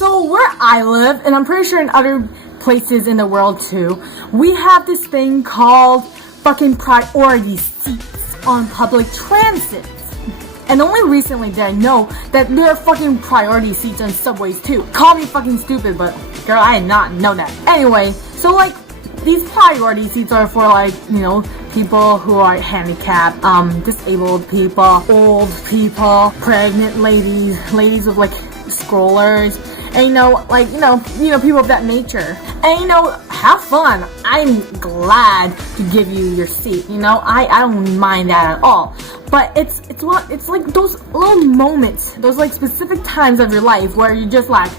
So where I live, and I'm pretty sure in other places in the world too, we have this thing called fucking priority seats on public transit. And only recently did I know that there are fucking priority seats on subways too. Call me fucking stupid, but girl, I did not know that. Anyway, so like, these priority seats are for like, you know, people who are handicapped, disabled people, old people, pregnant ladies, ladies with like strollers, and you know, like, you know, people of that nature. And you know, have fun. I'm glad to give you your seat. You know, I don't mind that at all. But it's like those little moments, those like specific times of your life where you're just like,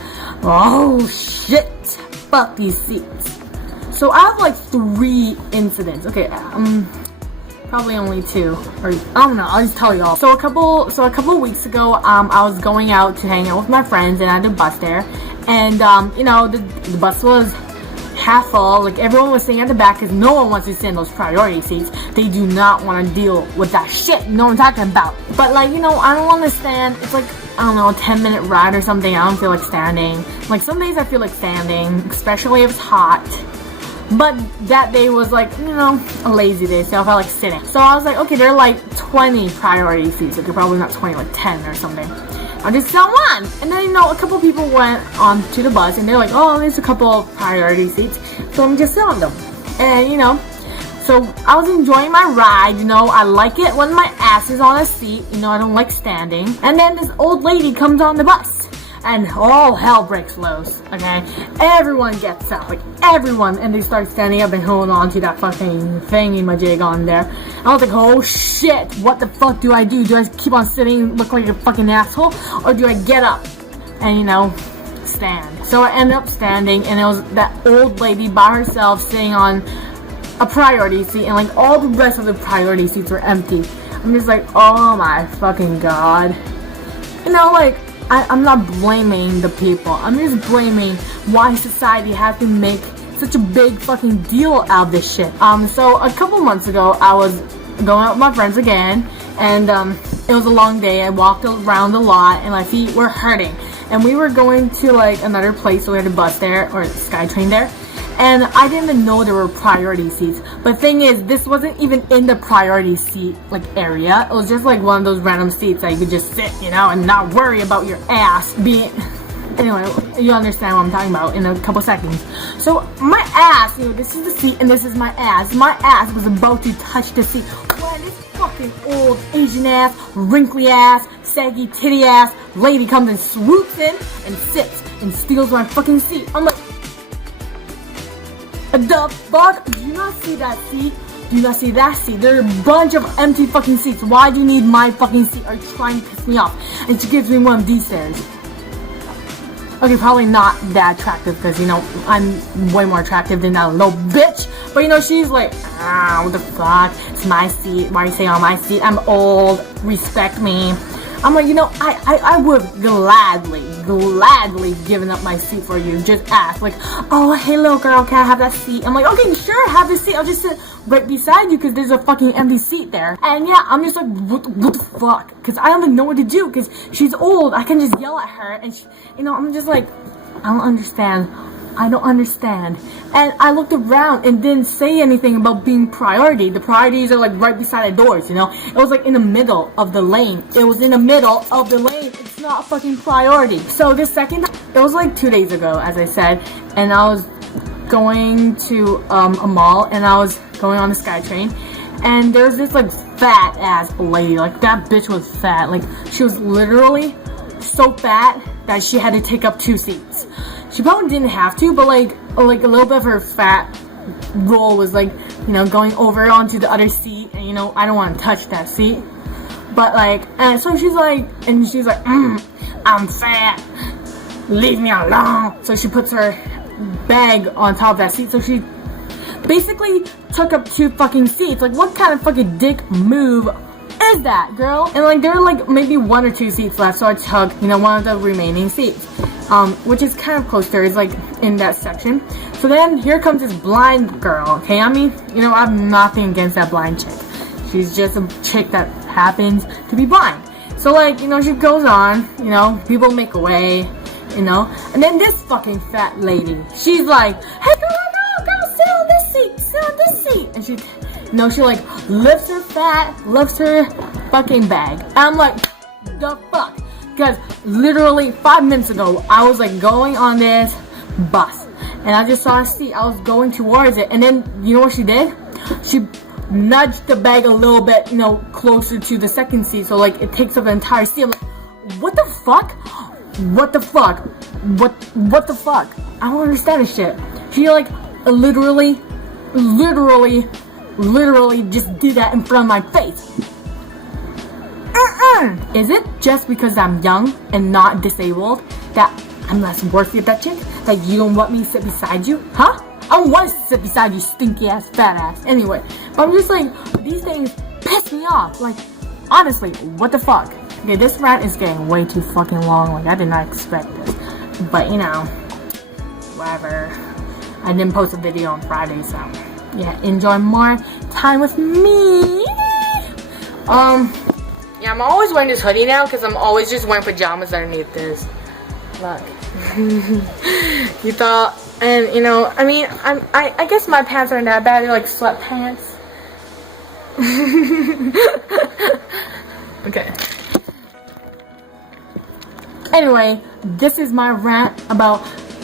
oh shit, fuck these seats. So I have like 3 incidents. Okay, probably only 2, or I don't know. I'll just tell y'all. So a couple weeks ago, I was going out to hang out with my friends, and I had a bus there, and you know, the bus was half full. Like, everyone was sitting at the back because no one wants to sit in those priority seats. They do not want to deal with that shit. You know what I'm talking about? But like, you know, I don't understand. It's like, I don't know, a 10-minute ride or something. I don't feel like standing. Like, some days I feel like standing, especially if it's hot. But that day was like, you know, a lazy day, so I felt like sitting. So I was like, okay, there are like 20 priority seats. Like, they're probably not 20, like 10 or something. I'll just sell one. And then, you know, a couple people went on to the bus, and they're like, oh, there's a couple of priority seats, so I'm just selling them. And, you know, so I was enjoying my ride. You know, I like it when my ass is on a seat. You know, I don't like standing. And then this old lady comes on the bus, and all hell breaks loose, okay? Everyone gets out, like everyone, and they start standing up and holding on to that fucking thingy-majig on there. I was like, oh shit, what the fuck do I do? Do I keep on sitting, look like a fucking asshole, or do I get up and, you know, stand? So I ended up standing, and it was that old lady by herself sitting on a priority seat, and like all the rest of the priority seats were empty. I'm just like, oh my fucking god. You know, like, I'm not blaming the people. I'm just blaming why society has to make such a big fucking deal out of this shit. So a couple months ago, I was going out with my friends again, and it was a long day. I walked around a lot, and my feet were hurting. And we were going to like another place, so we had a bus there, or SkyTrain there. And I didn't even know there were priority seats. But thing is, this wasn't even in the priority seat like area. It was just like one of those random seats that you could just sit, you know, and not worry about your ass being... Anyway, you understand what I'm talking about in a couple seconds. So my ass, you know, this is the seat and this is my ass. My ass was about to touch the seat when this fucking old Asian ass, wrinkly ass, saggy titty ass lady comes and swoops in and sits and steals my fucking seat. I'm like, the fuck? Do you not see that seat? Do you not see that seat? There are a bunch of empty fucking seats. Why do you need my fucking seat? Are you trying to piss me off? And she gives me one of these stares. Okay, probably not that attractive because, you know, I'm way more attractive than that little bitch. But, you know, she's like, what the fuck? It's my seat. Why are you saying on my seat? I'm old. Respect me. I'm like, you know, I would gladly given up my seat for you. Just ask, like, oh, hey, little girl, can I have that seat? I'm like, okay, sure, have the seat. I'll just sit right beside you because there's a fucking empty seat there. And yeah, I'm just like, what the fuck? Because I don't even know what to do because she's old. I can just yell at her, and she, you know, I'm just like, I don't understand. And I looked around and didn't say anything about being priority. The priorities are like right beside the doors, you know. It was like in the middle of the lane. It's not a fucking priority. So the second, it was like 2 days ago, as I said, and I was going to a mall, and I was going on the SkyTrain, and there's this like fat ass lady. Like, that bitch was fat. Like, she was literally so fat that she had to take up 2 seats. She probably didn't have to, but like a little bit of her fat roll was like, you know, going over onto the other seat, and you know, I don't want to touch that seat. But like, and so she's like, I'm fat, leave me alone. So she puts her bag on top of that seat, so she basically took up 2 fucking seats. Like, what kind of fucking dick move is that, girl? And like, there were like maybe 1 or 2 seats left, so I took, you know, one of the remaining seats, which is kind of close to her, is like in that section. So then here comes this blind girl, okay? I mean, you know, I have nothing against that blind chick. She's just a chick that happens to be blind. So like, you know, she goes on, you know, people make a way, you know? And then this fucking fat lady, she's like, hey girl, no, go sit on this seat, sit on this seat. And she, you know, she like lifts her fucking bag. And I'm like, the fuck? Because literally 5 minutes ago, I was like going on this bus. And I just saw a seat, I was going towards it. And then, you know what she did? She nudged the bag a little bit, you know, closer to the second seat. So like it takes up the entire seat. I'm like, what the fuck? What the fuck? What the fuck? I don't understand this shit. She like literally just did that in front of my face. Is it just because I'm young and not disabled that I'm less worthy of that chick? Like you don't want me to sit beside you? Huh? I don't want to sit beside you, stinky ass, fat ass. Anyway, but I'm just like, these things piss me off. Like, honestly, what the fuck? Okay, this rant is getting way too fucking long. Like, I did not expect this. But, you know, whatever. I didn't post a video on Friday, so yeah, enjoy more time with me. Yeah, I'm always wearing this hoodie now because I'm always just wearing pajamas underneath this. Look. You thought, and you know, I mean, I guess my pants aren't that bad. They're like sweatpants. Okay. Anyway, this is my rant about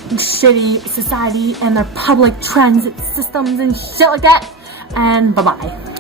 shitty society and their public transit systems and shit like that. And bye-bye.